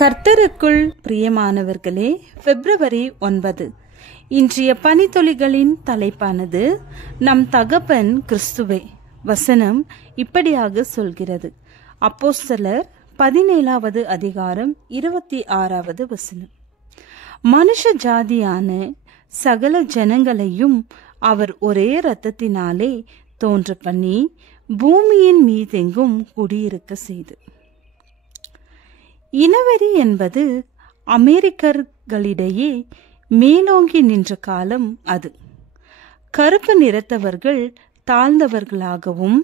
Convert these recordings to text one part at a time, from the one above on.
கர்த்தருக்குள் பிரியமானவர்களே, பிப்ரவரி 9 இன்றைய பனித்துளிகளின் தலைப்பானது நம் தகப்பன் கிறிஸ்துவே. வசனம் இப்படியாக சொல்கிறது. அப்போஸ்தலர் 17வது அதிகாரம் 26வது வசனம். மனுஷ ஜாதியான சகல ஜனங்களையும் அவர் ஒரே இரத்தத்தினாலே தோன்ற பண்ணி பூமியின் மீதெங்கும் குடியிருக்க செய்து. இனவெறி என்பது அமெரிக்கர்களிடையே மேலோங்கி நின்ற காலம் அது. கருப்பு நிறத்தவர்கள் தாழ்ந்தவர்களாகவும்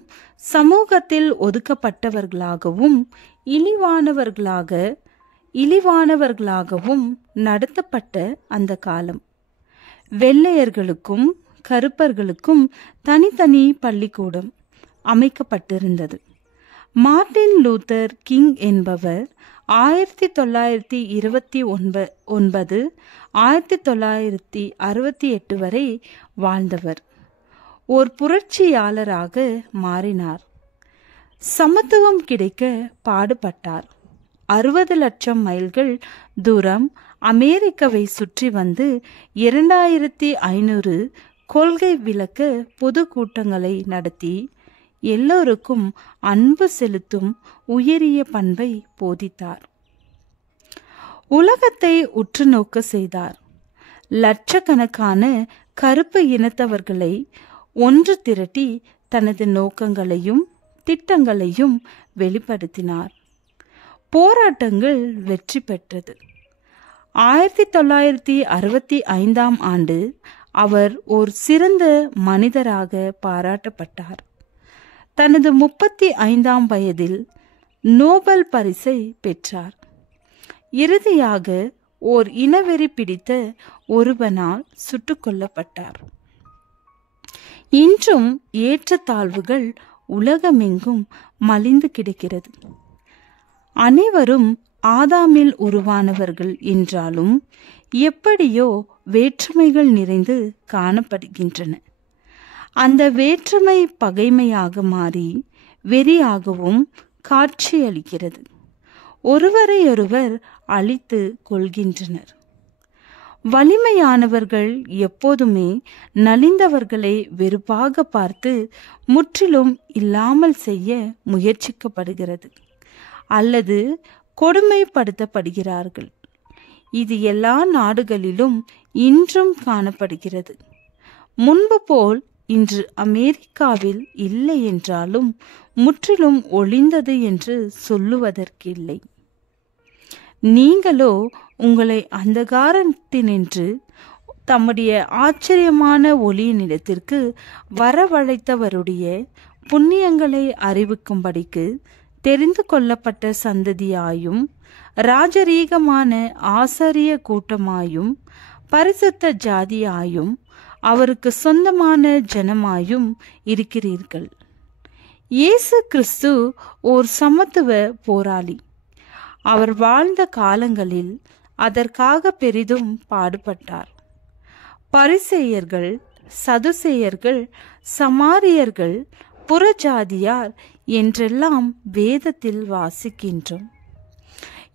சமூகத்தில் ஒதுக்கப்பட்டவர்களாகவும் இழிவானவர்களாகவும் நடத்தப்பட்ட அந்த காலம். வெள்ளையர்களுக்கும் கருப்பர்களுக்கும் தனித்தனி பள்ளிக்கூடம் அமைக்கப்பட்டிருந்தது. மார்ட்டின் லூத்தர் கிங் என்பவர் 1929 1968 வரை வாழ்ந்தவர். ஓர் புரட்சியாளராக மாறினார். சமத்துவம் கிடைக்க பாடுபட்டார். 60 லட்சம் மைல்கள் தூரம் அமெரிக்காவை சுற்றி வந்து 2500 கொள்கை விளக்க பொது கூட்டங்களை நடத்தி எல்லோருக்கும் அன்பு செலுத்தும் உயரிய பண்பை போதித்தார். உலகத்தை உற்று நோக்க செய்தார். லட்சக்கணக்கான கருப்பு இனத்தவர்களை ஒன்று திரட்டி தனது நோக்கங்களையும் திட்டங்களையும் வெளிப்படுத்தினார். போராட்டங்கள் வெற்றி பெற்றது. 1965 ஆண்டு அவர் ஒரு சிறந்த மனிதராக பாராட்டப்பட்டார். தனது 35 வயதில் நோபல் பரிசை பெற்றார். இறுதியாக ஓர் இனவெறி பிடித்த ஒருவனால் சுட்டுக் கொல்லப்பட்டார். இன்றும் ஏற்றத்தாழ்வுகள் உலகமெங்கும் மலிந்து கிடக்கிறது. அனைவரும் ஆதாமில் உருவானவர்கள் என்றாலும் எப்படியோ வேற்றுமைகள் நிறைந்து காணப்படுகின்றன. அந்த வேற்றுமை பகைமையாக மாறி வெறியாகவும் காட்சியளிக்கிறது. ஒருவரையொருவர் அழித்து கொள்கின்றனர். வலிமையானவர்கள் எப்போதுமே நலிந்தவர்களை வெறுப்பாக பார்த்து முற்றிலும் இல்லாமல் செய்ய முயற்சிக்கப்படுகிறது அல்லது கொடுமைப்படுத்தப்படுகிறார்கள். இது எல்லா நாடுகளிலும் இன்றும் காணப்படுகிறது. முன்பு போல் இன்று அமெரிக்காவில் இல்லை என்றாலும் முற்றிலும் ஒளிந்தது என்று சொல்லுவதற்கில்லை. நீங்களோ உங்களை அந்தகாரத்தினின்று தம்முடைய ஆச்சரியமான ஒளியினிடத்திற்கு வரவழைத்தவருடைய புண்ணியங்களை அறிவிக்கும்படிக்கு தெரிந்து கொள்ளப்பட்ட சந்ததியாயும் ராஜரீகமான ஆசாரிய கூட்டமாயும் பரிசுத்த ஜாதியாயும் அவருக்கு சொந்தமான ஜனமாயும் இருக்கிறீர்கள். இயேசு கிறிஸ்து ஓர் சமத்துவ போராளி. அவர் வாழ்ந்த காலங்களில் அதற்காக பெரிதும் பாடுபட்டார். பரிசேயர்கள், சதுசேயர்கள், சமாரியர்கள், புறஜாதியார் என்றெல்லாம் வேதத்தில் வாசிக்கின்றோம்.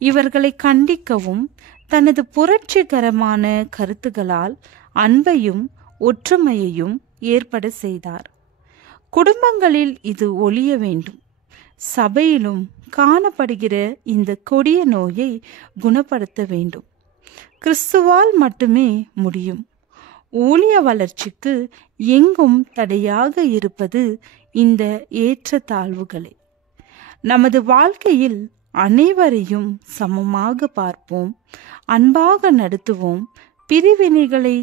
இவர்களை கண்டிக்கவும் தனது புரட்சிகரமான கருத்துகளால் அன்பையும் ஒற்றுமையையும் ஏற்பட செய்தார். குடும்பங்களில் இது ஒழிய வேண்டும். சபையிலும் காணப்படுகிற இந்த கொடிய நோயை குணப்படுத்த வேண்டும். கிறிஸ்துவால் மட்டுமே முடியும். ஊழிய வளர்ச்சிக்கு எங்கும் தடையாக இருப்பது இந்த ஏற்றத்தாழ்வுகளே. நமது வாழ்க்கையில் அனைவரையும் சமமாக பார்ப்போம், அன்பாக நடத்துவோம், பிரிவினைகளை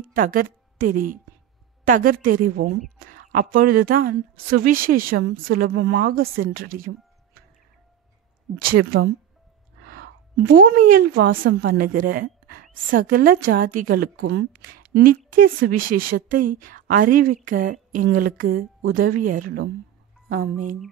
தகர்த்தெறிவோம். அப்பொழுதுதான் சுவிசேஷம் சுலபமாக சென்றடையும். ஜெபம். பூமியில் வாசம் பண்ணுகிற சகல ஜாதிகளுக்கும் நித்திய சுவிசேஷத்தை அறிவிக்க எங்களுக்கு உதவி அருளும். ஆமேன்.